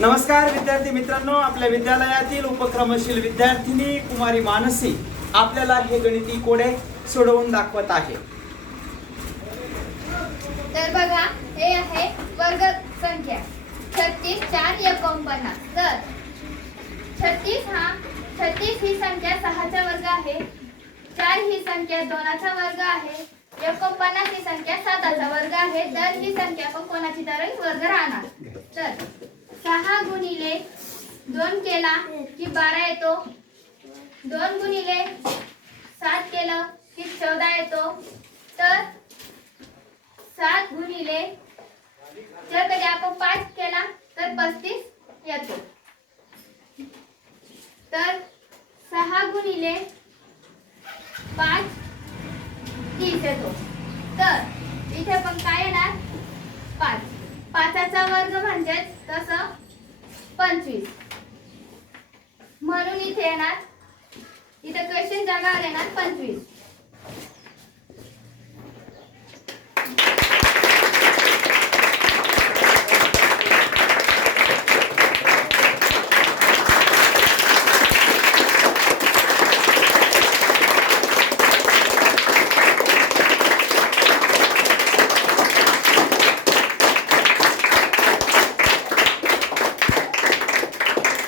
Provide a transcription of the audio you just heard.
नमस्कार विद्यार्थी मित्रांनो आपल्या विद्यालयातील उपक्रमशील विद्यार्थिनी कुमारी मानसी आपल्याला हे गणिती कोडे सोडवून दाखवत आहे. तर बघा हे आहे वर्ग संख्या छत्तीस चार एकोणपन्नास. तर छत्तीस हा छत्तीस ही संख्या सहाचा वर्ग आहे. चार ही संख्या दोनाचा वर्ग आहे. एकोणपन्नास ही संख्या साताचा वर्ग आहे. तर ही संख्या पण कोणाची तर वर्ग राहणार. तर गुणिले दोन केला की बारा येतो. दोन गुणिले सात केलं की चौदा येतो. तर सात गुणिले जर कधी आपण पाच केला तर पस्तीस येतो. तर सहा गुणिले पाच तीस येतो. तर इथे पण काय येणार? पाच. पाचाचा वर्ग म्हणजेच तसं पंचवीस. म्हणून इथे येणार. इथे क्वेश्चन जागा येणार पंचवीस.